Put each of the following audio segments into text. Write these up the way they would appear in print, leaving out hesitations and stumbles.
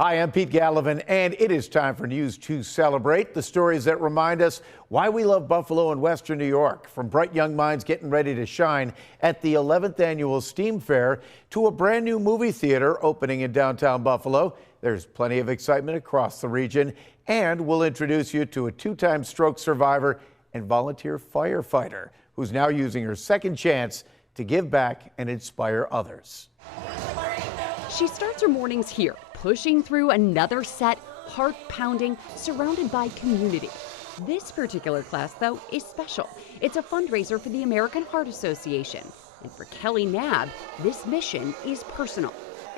Hi, I'm Pete Gallivan, and it is time for News to Celebrate, the stories that remind us why we love Buffalo and Western New York. From bright young minds getting ready to shine at the 11th annual STEAM Fair to a brand new movie theater opening in downtown Buffalo, there's plenty of excitement across the region, and we'll introduce you to a two-time stroke survivor and volunteer firefighter who's now using her second chance to give back and inspire others. She starts her mornings here, pushing through another set, heart pounding, surrounded by community. This particular class, though, is special. It's a fundraiser for the American Heart Association. And for Kelly Knabb, this mission is personal.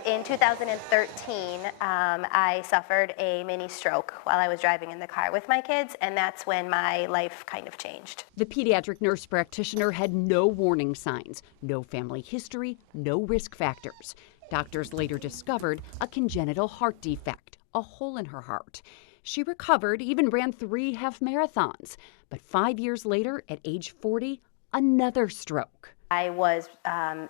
In 2013, I suffered a mini stroke while I was driving in the car with my kids, and that's when my life kind of changed. The pediatric nurse practitioner had no warning signs, no family history, no risk factors. Doctors later discovered a congenital heart defect, a hole in her heart. She recovered, even ran 3 half marathons. But 5 years later, at age 40, another stroke. I was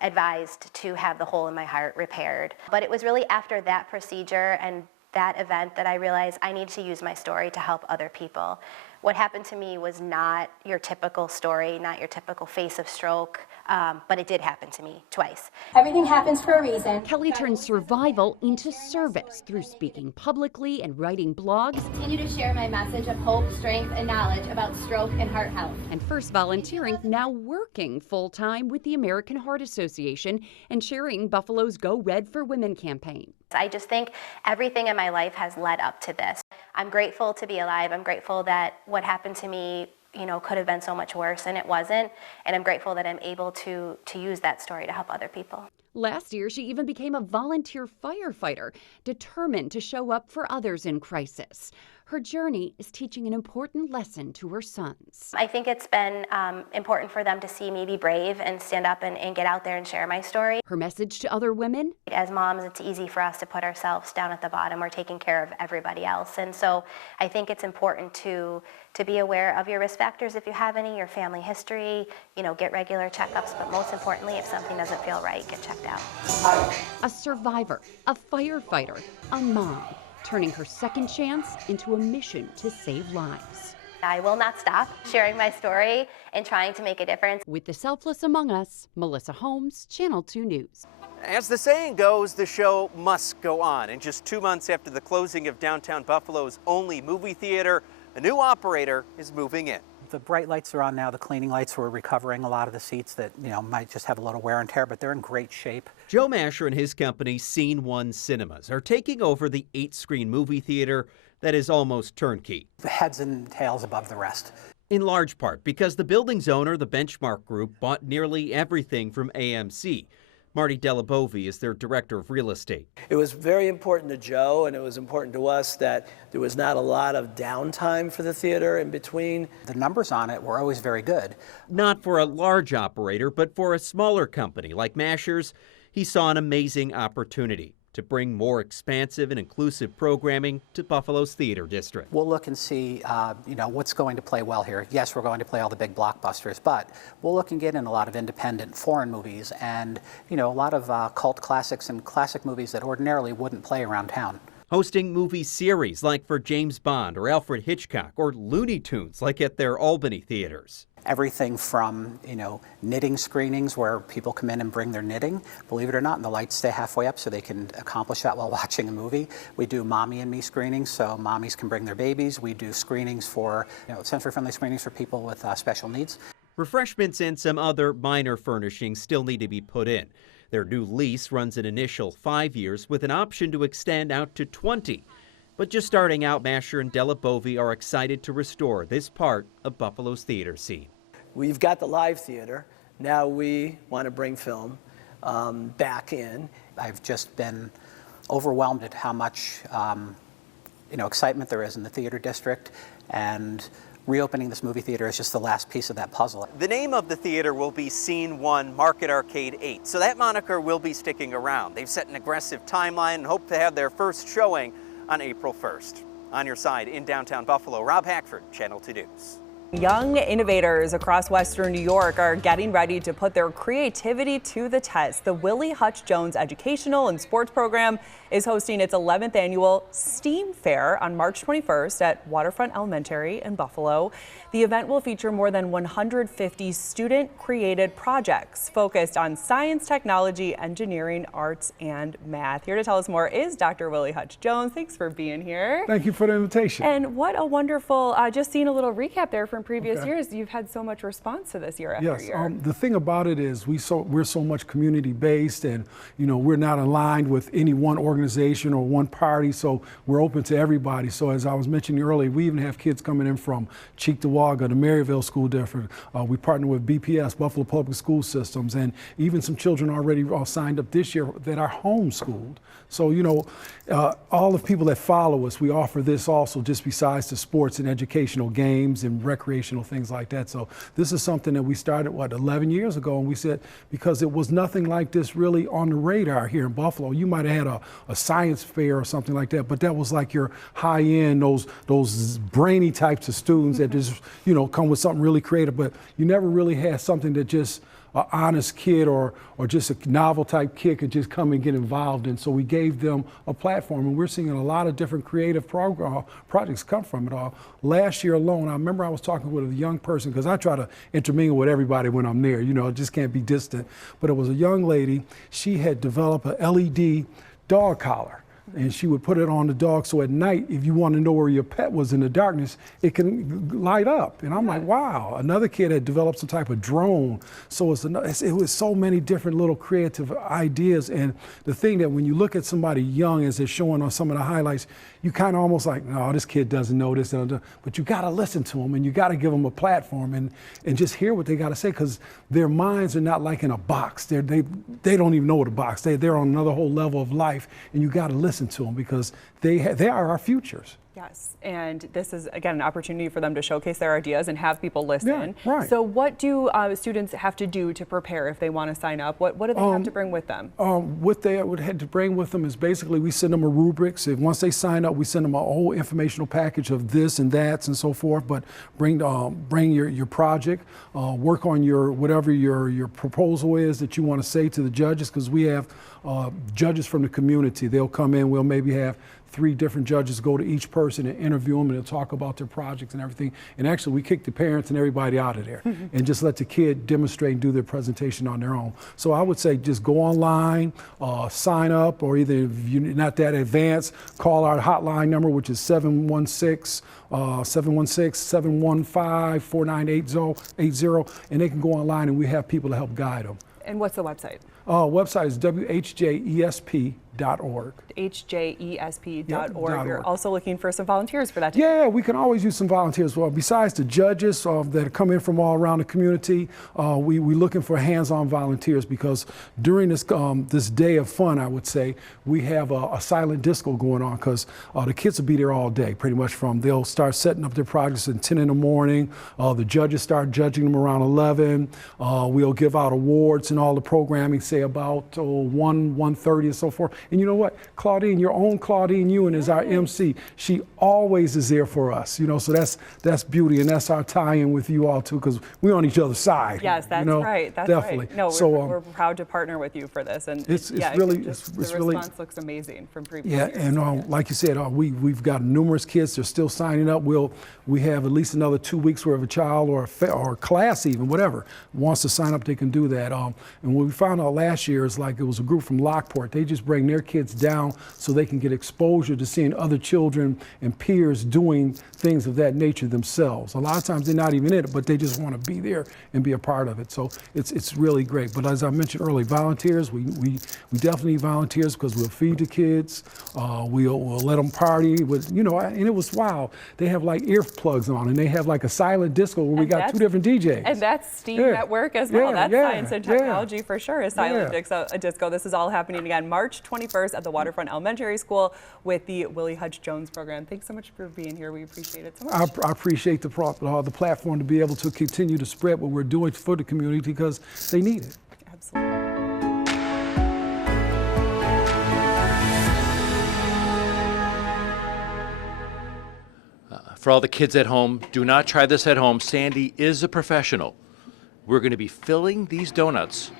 advised to have the hole in my heart repaired. But it was really after that procedure and that event that I realized I need to use my story to help other people. What happened to me was not your typical story, not your typical face of stroke, but it did happen to me twice. Everything happens for a reason. Kelly turned survival into service through speaking publicly and writing blogs. Continue to share my message of hope, strength, and knowledge about stroke and heart health. And first volunteering, now working full-time with the American Heart Association and chairing Buffalo's Go Red for Women campaign. I just think everything in my life has led up to this. I'm grateful to be alive. I'm grateful that what happened to me, could have been so much worse, and it wasn't. And I'm grateful that I'm able to use that story to help other people. Last year, she even became a volunteer firefighter, determined to show up for others in crisis. Her journey is teaching an important lesson to her sons. I think it's been important for them to see me be brave and stand up and get out there and share my story. Her message to other women? As moms, it's easy for us to put ourselves down at the bottom. We're taking care of everybody else. And so I think it's important to be aware of your risk factors if you have any, your family history, get regular checkups, but most importantly, if something doesn't feel right, get checked out. A survivor, a firefighter, a mom, turning her second chance into a mission to save lives. I will not stop sharing my story and trying to make a difference. With the selfless among us, Melissa Holmes, Channel 2 News. As the saying goes, the show must go on. And just 2 months after the closing of downtown Buffalo's only movie theater, a new operator is moving in. The bright lights are on now. The cleaning lights, were recovering a lot of the seats that, might just have a little wear and tear, but they're in great shape. Joe Masher and his company, Scene One Cinemas, are taking over the 8-screen movie theater that is almost turnkey. The heads and tails above the rest. In large part because the building's owner, the Benchmark Group, bought nearly everything from AMC. Marty Delabovi is their director of real estate. It was very important to Joe, and it was important to us that there was not a lot of downtime for the theater in between. The numbers on it were always very good. Not for a large operator, but for a smaller company like Masher's, he saw an amazing opportunity to bring more expansive and inclusive programming to Buffalo's theater district. We'll look and see, what's going to play well here. Yes, we're going to play all the big blockbusters, but we'll look and get in a lot of independent foreign movies and, a lot of cult classics and classic movies that ordinarily wouldn't play around town. Hosting movie series like for James Bond or Alfred Hitchcock or Looney Tunes like at their Albany theaters. Everything from, knitting screenings where people come in and bring their knitting, believe it or not, and the lights stay halfway up so they can accomplish that while watching a movie. We do mommy and me screenings, so mommies can bring their babies. We do screenings for, sensory-friendly screenings for people with special needs. Refreshments and some other minor furnishings still need to be put in. Their new lease runs an initial 5 years with an option to extend out to 20. But just starting out, Masher and Delabovi are excited to restore this part of Buffalo's theater scene. We've got the live theater. Now we want to bring film back in. I've just been overwhelmed at how much excitement there is in the theater district, and reopening this movie theater is just the last piece of that puzzle. The name of the theater will be Scene 1 Market Arcade 8, so that moniker will be sticking around. They've set an aggressive timeline and hope to have their first showing on April 1st. On your side in downtown Buffalo, Rob Hackford, Channel 2 News. Young innovators across Western New York are getting ready to put their creativity to the test. The Willie Hutch Jones Educational and Sports Program is hosting its 11th annual STEAM Fair on March 21st at Waterfront Elementary in Buffalo. The event will feature more than 150 student-created projects focused on science, technology, engineering, arts, and math. Here to tell us more is Dr. Willie Hutch Jones. Thanks for being here. Thank you for the invitation. And what a wonderful, just seeing a little recap there from previous years. You've had so much response to this year after year. Yes, the thing about it is we're so much community-based, and we're not aligned with any one organization or one party, so we're open to everybody. So as I was mentioning earlier, we even have kids coming in from Cheektowaga, the Maryville School District. We partner with BPS, Buffalo Public School Systems, and even some children already signed up this year that are homeschooled. So, all the people that follow us, we offer this also just besides the sports and educational games and recreational things like that. So this is something that we started, 11 years ago, and we said, because it was nothing like this really on the radar here in Buffalo. You might have had a science fair or something like that, but that was like your high-end, those brainy types of students that just, come with something really creative, but you never really had something that just an honest kid or just a novel type kid could just come and get involved in. So we gave them a platform, and we're seeing a lot of different creative projects come from it all. Last year alone, I remember I was talking with a young person, because I try to intermingle with everybody when I'm there, I just can't be distant. But it was a young lady. She had developed a LED dog collar, and she would put it on the dog, so at night, if you want to know where your pet was in the darkness, it can light up. And I'm like, wow. Another kid had developed some type of drone. So it was so many different little creative ideas. And the thing that when you look at somebody young, as they're showing on some of the highlights, you kind of almost like, no, this kid doesn't know this. But you got to listen to them, and you got to give them a platform and just hear what they got to say, because their minds are not like in a box. They don't even know what a box. They're on another whole level of life, and you got to listen to them, because they are our futures. Yes, and this is, again, an opportunity for them to showcase their ideas and have people listen. Yeah, right. So what do students have to do to prepare if they want to sign up? What do they have to bring with them? What they would have to bring with them is basically we send them a rubrics. Once they sign up, we send them a whole informational package of this and that and so forth. But bring your project, work on whatever your proposal is that you want to say to the judges, because we have judges from the community. They'll come in. We'll maybe have 3 different judges go to each person and interview them, and they'll talk about their projects and everything. And actually, we kick the parents and everybody out of there and just let the kid demonstrate and do their presentation on their own. So I would say just go online, sign up, or either if you're not that advanced, call our hotline number, which is 716-715-4980, and they can go online, and we have people to help guide them. And what's the website? Website is WHJESP.org. HJESP.org. You're also looking for some volunteers for that. Yeah, we can always use some volunteers. Well, besides the judges that come in from all around the community, we're looking for hands-on volunteers, because during this day of fun, I would say, we have a silent disco going on, because the kids will be there all day, pretty much they'll start setting up their projects at 10 in the morning. The judges start judging them around 11. We'll give out awards and all the programming, say about 1:30 and so forth. And you know what? Claudine, your own Claudine Ewan is our MC. She always is there for us, so that's beauty, and that's our tie-in with you all too, because we're on each other's side. Yes, that's right. That's definitely. Right. No, we're proud to partner with you for this, and the response looks amazing from previous years. And like you said, we've got numerous kids. They're still signing up. We have at least another 2 weeks where if a child or a class even, whatever, wants to sign up, they can do that. And what we found out last year is it was a group from Lockport. They just bring their kids down so they can get exposure to seeing other children and peers doing things of that nature themselves. A lot of times they're not even in it, but they just want to be there and be a part of it. So it's really great. But as I mentioned earlier, volunteers, we definitely need volunteers, because we'll feed the kids, we'll let them party with, and it was wild. They have earplugs on, and they have a silent disco where we got 2 different DJs. And that's STEAM at work as well. That's science and technology for sure, a silent disco. This is all happening again March 21st at the Waterfront Elementary School with the Willie Hutch Jones program. Thanks so much for being here. We appreciate it so much. I appreciate the platform to be able to continue to spread what we're doing for the community, because they need it. Absolutely. For all the kids at home, do not try this at home. Sandy is a professional. We're going to be filling these donuts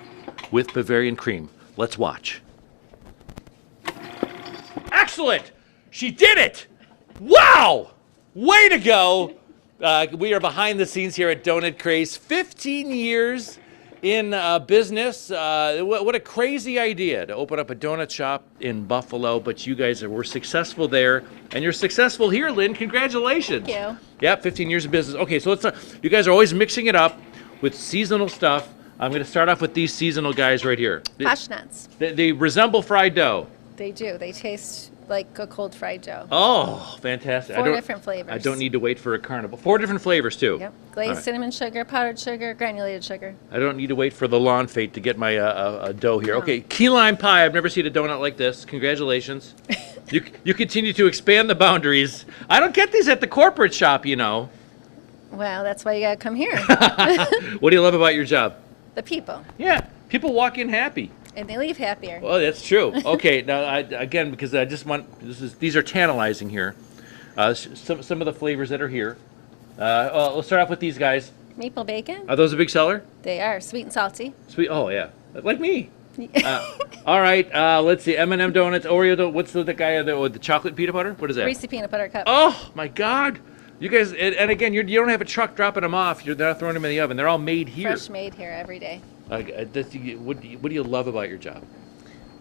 with Bavarian cream. Let's watch. Excellent! She did it! Wow! Way to go! We are behind the scenes here at Donut Craze. 15 years in business. What a crazy idea to open up a donut shop in Buffalo, but you guys were successful there, and you're successful here, Lynn. Congratulations. Thank you. Yeah, 15 years of business. Okay, so you guys are always mixing it up with seasonal stuff. I'm going to start off with these seasonal guys right here. Hash nuts. They resemble fried dough. They do. They taste like a cold fried dough. Oh, fantastic. 4 different flavors. I don't need to wait for a carnival. 4 different flavors, too. Yep. Glazed right. cinnamon sugar, powdered sugar, granulated sugar. I don't need to wait for the lawn fate to get my dough here. Okay, key lime pie. I've never seen a donut like this. Congratulations. You continue to expand the boundaries. I don't get these at the corporate shop, you know. Well, that's why you got to come here. What do you love about your job? The people. Yeah, people walk in happy. And they leave happier. Well, that's true. Okay, now again, because I just want these are tantalizing here. Some of the flavors that are here. Let's start off with these guys. Maple bacon. Are those a big seller? They are sweet and salty. Sweet. Oh yeah, like me. All right. Let's see. M&M donuts, Oreo donuts. What's the guy with the chocolate peanut butter? What is that? Reese's peanut butter cup. Oh my God. You guys, and again, you don't have a truck dropping them off. They're not throwing them in the oven. They're all made here. Fresh made here every day. What do you love about your job?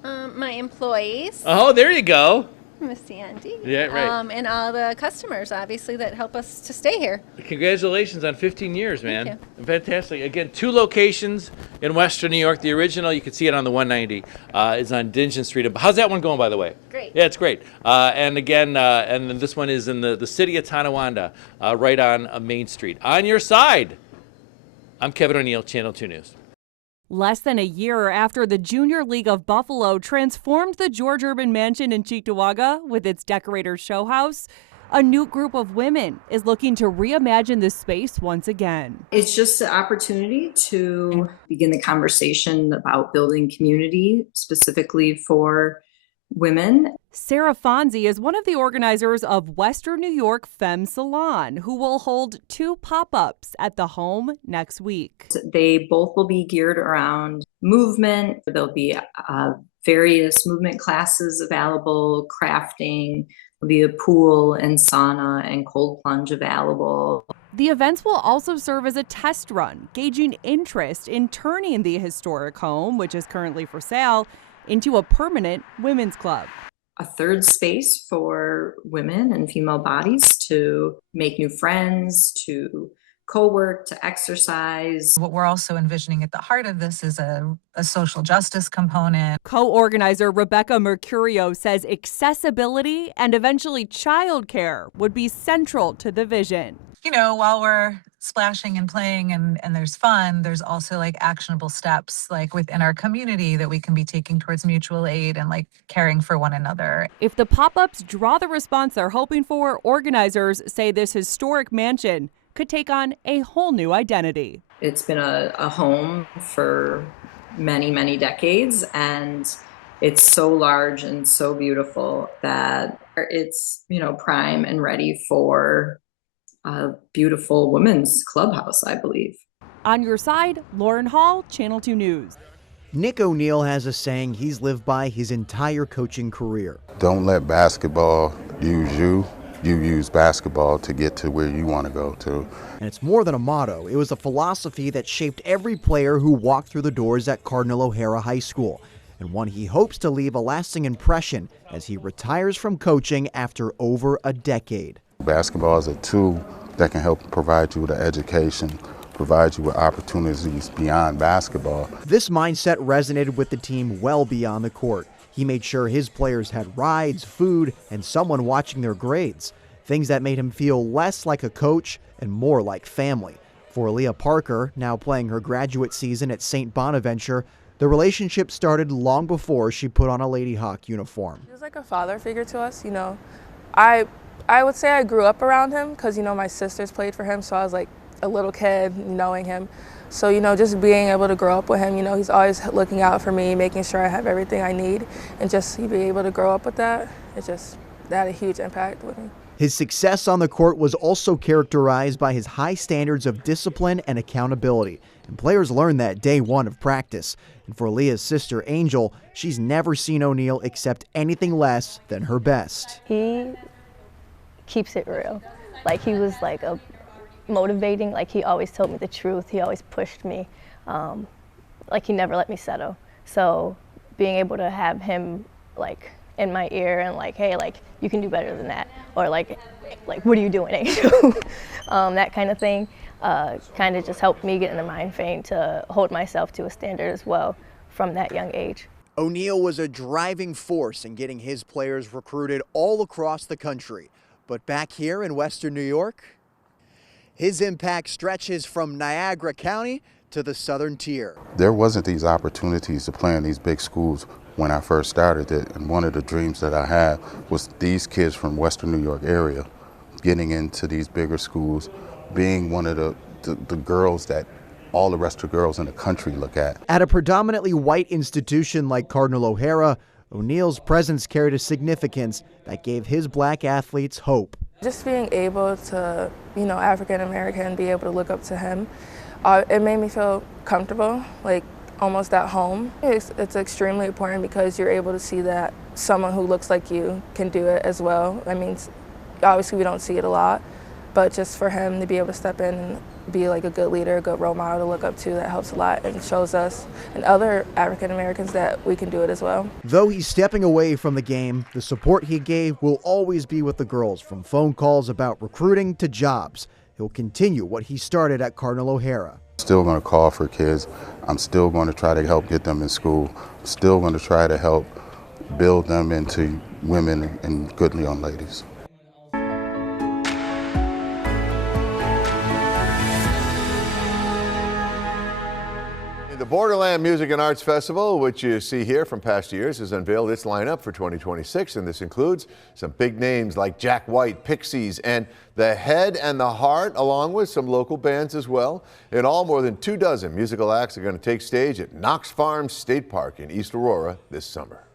My employees. Oh, there you go. Miss Andy. Yeah, right. And all the customers, obviously, that help us to stay here. Congratulations on 15 years, man. Thank you. Fantastic. Again, 2 locations in Western New York. The original, you can see it on the 190, is on Dingeon Street. How's that one going, by the way? Great. Yeah, it's great. And again, and then this one is in the city of Tonawanda, right on Main Street. On your side, I'm Kevin O'Neill, Channel 2 News. Less than a year after the Junior League of Buffalo transformed the George Urban Mansion in Cheektowaga with its decorator's show house, a new group of women is looking to reimagine the space once again. It's just an opportunity to begin the conversation about building community specifically for women. Sarah Fonzie is one of the organizers of Western New York Femme Salon, who will hold 2 pop-ups at the home next week. They both will be geared around movement. There'll be various movement classes available, crafting. There'll be a pool and sauna and cold plunge available. The events will also serve as a test run, gauging interest in turning the historic home, which is currently for sale, into a permanent women's club. A third space for women and female bodies to make new friends, to co-work, to exercise. What we're also envisioning at the heart of this is a social justice component. Co-organizer Rebecca Mercurio says accessibility and eventually childcare would be central to the vision. You know, while we're splashing and playing and there's fun, there's also like actionable steps like within our community that we can be taking towards mutual aid and like caring for one another. If the pop-ups draw the response they're hoping for, organizers say this historic mansion could take on a whole new identity. It's been a home for many, many decades, and it's so large and so beautiful that it's, prime and ready for a beautiful women's clubhouse, I believe. On your side, Lauren Hall, Channel 2 News. Nick O'Neill has a saying he's lived by his entire coaching career. Don't let basketball use you. You use basketball to get to where you want to go to. And it's more than a motto. It was a philosophy that shaped every player who walked through the doors at Cardinal O'Hara High School, and one he hopes to leave a lasting impression as he retires from coaching after over a decade. Basketball is a tool that can help provide you with an education, provide you with opportunities beyond basketball. This mindset resonated with the team well beyond the court. He made sure his players had rides, food, and someone watching their grades, things that made him feel less like a coach and more like family. For Aaliyah Parker, now playing her graduate season at St. Bonaventure, the relationship started long before she put on a Lady Hawk uniform. He was like a father figure to us, I would say I grew up around him because, my sisters played for him, so I was like a little kid knowing him. So, just being able to grow up with him, he's always looking out for me, making sure I have everything I need, and just be able to grow up with that, that had a huge impact with me. His success on the court was also characterized by his high standards of discipline and accountability, and players learned that day one of practice. And for Leah's sister, Angel, she's never seen O'Neal accept anything less than her best. He keeps it real. Like, he was like a motivating, like he always told me the truth. He always pushed me. Like, he never let me settle. So being able to have him like in my ear and like, hey, like, you can do better than that, or like what are you doing, Angel? That kind of thing kind of just helped me get in the mind frame to hold myself to a standard as well from that young age. O'Neal was a driving force in getting his players recruited all across the country. But back here in Western New York, his impact stretches from Niagara County to the Southern Tier. There wasn't these opportunities to play in these big schools when I first started it, and one of the dreams that I had was these kids from Western New York area getting into these bigger schools, being one of the girls that all the rest of the girls in the country look at. At a predominantly white institution like Cardinal O'Hara, O'Neal's presence carried a significance that gave his black athletes hope. Just being able to, African American, be able to look up to him, it made me feel comfortable, like almost at home. It's extremely important because you're able to see that someone who looks like you can do it as well. I mean, obviously we don't see it a lot, but just for him to be able to step in and be like a good leader, a good role model to look up to, that helps a lot and shows us and other African Americans that we can do it as well. Though he's stepping away from the game, the support he gave will always be with the girls, from phone calls about recruiting to jobs. He'll continue what he started at Cardinal O'Hara. Still going to call for kids. I'm still going to try to help get them in school. I'm still going to try to help build them into women and good young ladies. The Borderland Music and Arts Festival, which you see here from past years, has unveiled its lineup for 2026, and this includes some big names like Jack White, Pixies, and The Head and the Heart, along with some local bands as well. In all, more than 24 musical acts are going to take stage at Knox Farms State Park in East Aurora this summer.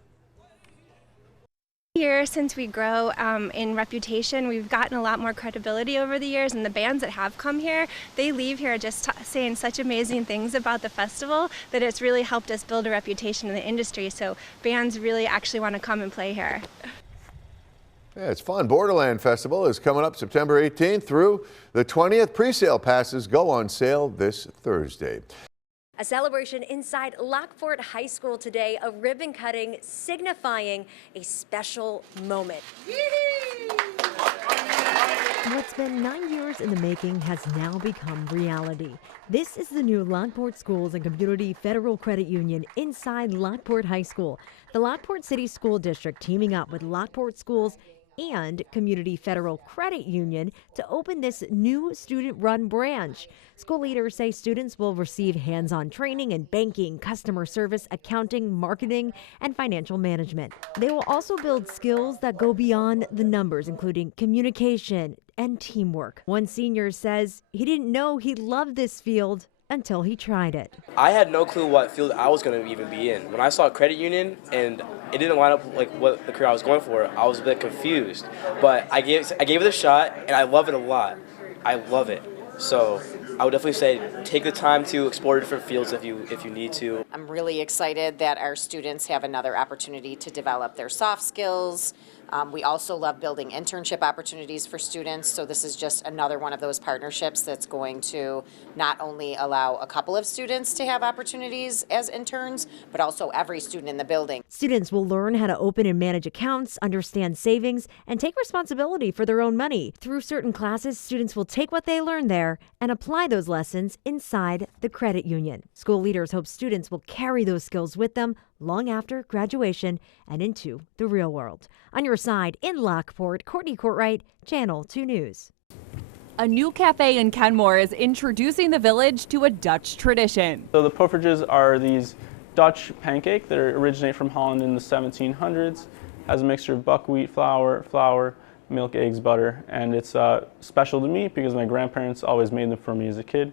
Here, since we grow in reputation, we've gotten a lot more credibility over the years, and the bands that have come here, they leave here just saying such amazing things about the festival that it's really helped us build a reputation in the industry, so bands really actually want to come and play here. Yeah, it's fun. Borderland Festival is coming up September 18th through the 20th. Pre-sale passes go on sale this Thursday. A celebration inside Lockport High School today, a ribbon cutting signifying a special moment. What's been 9 years in the making has now become reality. This is the new Lockport Schools and Community Federal Credit Union inside Lockport High School. The Lockport City School District teaming up with Lockport Schools and Community Federal Credit Union to open this new student-run branch. School leaders say students will receive hands-on training in banking, customer service, accounting, marketing, and financial management. They will also build skills that go beyond the numbers, including communication and teamwork. One senior says he didn't know he loved this field until he tried it. I had no clue what field I was going to even be in. When I saw credit union and it didn't line up like what the career I was going for, I was a bit confused. But I gave it a shot, and I love it a lot. I love it. So I would definitely say take the time to explore different fields if you need to. I'm really excited that our students have another opportunity to develop their soft skills. We also love building internship opportunities for students, so this is just another one of those partnerships that's going to not only allow a couple of students to have opportunities as interns, but also every student in the building. Students will learn how to open and manage accounts, understand savings, and take responsibility for their own money. Through certain classes, students will take what they learn there and apply those lessons inside the credit union. School leaders hope students will carry those skills with them long after graduation and into the real world. On your side in Lockport, Courtney Courtwright, Channel 2 News. A new cafe in Kenmore is introducing the village to a Dutch tradition. So the poffertjes are these Dutch pancake that originate from Holland in the 1700s. Has a mixture of buckwheat flour, milk, eggs, butter, and it's special to me because my grandparents always made them for me as a kid.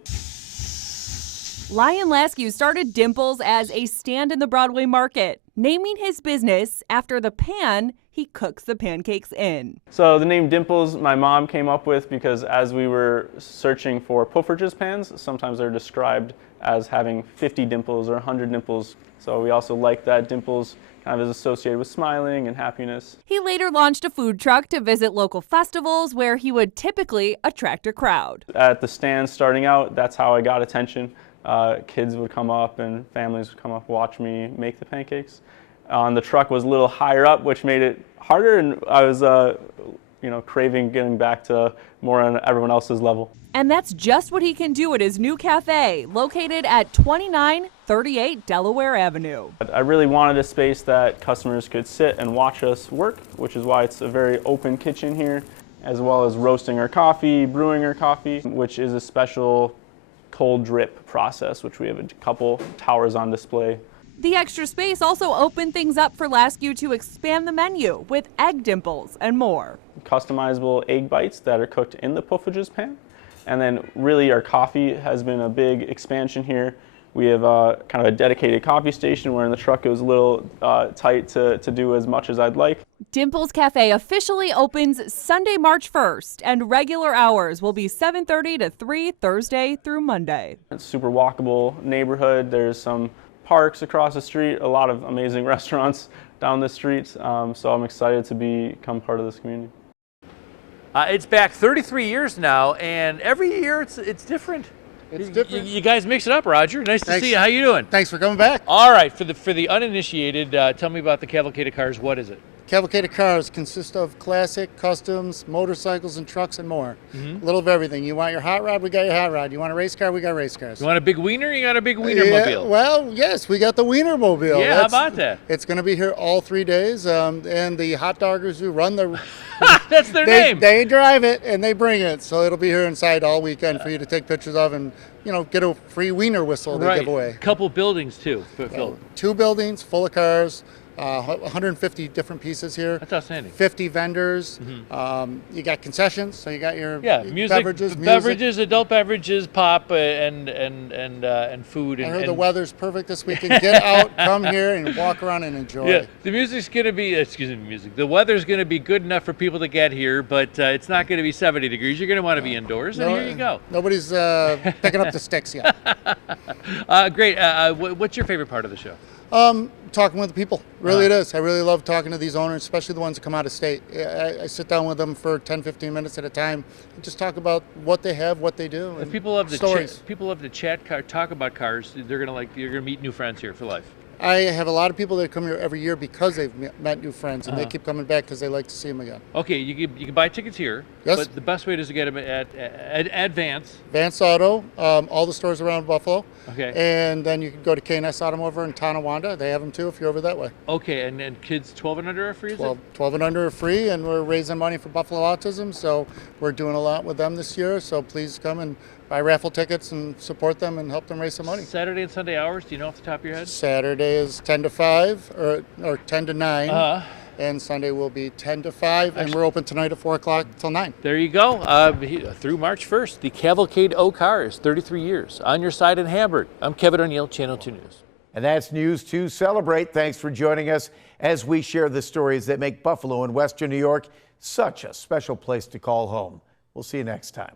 Lion Laskew started Dimples as a stand in the Broadway market, naming his business after the pan he cooks the pancakes in. So the name Dimples my mom came up with because as we were searching for Poffertjes pans, sometimes they're described as having 50 dimples or 100 dimples. So we also like that Dimples kind of is associated with smiling and happiness. He later launched a food truck to visit local festivals where he would typically attract a crowd. At the stand starting out, that's how I got attention. Kids would come up and families would come up, watch me make the pancakes. The truck was a little higher up, which made it harder, and I was craving getting back to more on everyone else's level. And that's just what he can do at his new cafe, located at 2938 Delaware Avenue. I really wanted a space that customers could sit and watch us work, which is why it's a very open kitchen here, as well as roasting our coffee, brewing our coffee, which is a special cold drip process, which we have a couple towers on display. The extra space also opened things up for Laskew to expand the menu with egg dimples and more. Customizable egg bites that are cooked in the Poffertjes pan. And then really our coffee has been a big expansion here. We have kind of a dedicated coffee station where in the truck it was a little tight to do as much as I'd like. Dimples Cafe officially opens Sunday, March 1st, and regular hours will be 7:30 to 3 Thursday through Monday. It's a super walkable neighborhood. There's some parks across the street, a lot of amazing restaurants down the street. So I'm excited to become part of this community. It's back 33 years now, and every year it's different. It's different. You guys mix it up, Roger. Nice to Thanks. see you. How you doing? Thanks for coming back. All right, for the uninitiated, tell me about the Cavalcade of Cars. What is it? Cavalcade of Cars consist of classic, customs, motorcycles, and trucks and more. A little of everything. You want your hot rod, we got your hot rod. You want a race car, we got race cars. You want a big wiener? You got a big wiener Yeah, mobile. well, yes, we got the wiener mobile. Yeah, how about that? It's going to be here all 3 days, and the hot doggers who run the... That's their name. They drive it and they bring it, so it'll be here inside all weekend for you to take pictures of and, get a free wiener whistle they give away. Couple buildings too. Phil. 2 buildings full of cars. 150 different pieces here. That's outstanding. 50 vendors. You got concessions, so you got your music, beverages, adult beverages, pop, and food. I heard the weather's perfect this weekend. Get out, come here, and walk around and enjoy. Yeah, the music's going to be, the weather's going to be good enough for people to get here, but it's not going to be 70 degrees. You're going to want to be indoors, and here you go. Nobody's picking up the sticks yet. Great. What's your favorite part of the show? Talking with the people. Really it is. I really love talking to these owners, especially the ones that come out of state. I sit down with them for 10, 15 minutes at a time and just talk about what they have, what they do. If people love stories. People love to chat, talk about cars. You're gonna meet new friends here for life. I have a lot of people that come here every year because they've met new friends, and they keep coming back because they like to see them again. Okay, you can buy tickets here. Yes. But the best way is to get them at Vance. Vance Auto, all the stores around Buffalo. Okay. And then you can go to K&S Automotive in Tonawanda. They have them too if you're over that way. Okay, and kids 12 and under are free, is it? 12 and under are free, and we're raising money for Buffalo Autism, so we're doing a lot with them this year. So please come and buy raffle tickets and support them and help them raise some money. Saturday and Sunday hours, do you know off the top of your head? Saturday is 10 to 5 or 10 to 9. And Sunday will be 10 to 5, and we're open tonight at 4 o'clock till 9. There you go. Through March 1st, the Cavalcade O Cars, 33 years. On your side in Hamburg. I'm Kevin O'Neill, Channel 2 News. And that's news to celebrate. Thanks for joining us as we share the stories that make Buffalo and Western New York such a special place to call home. We'll see you next time.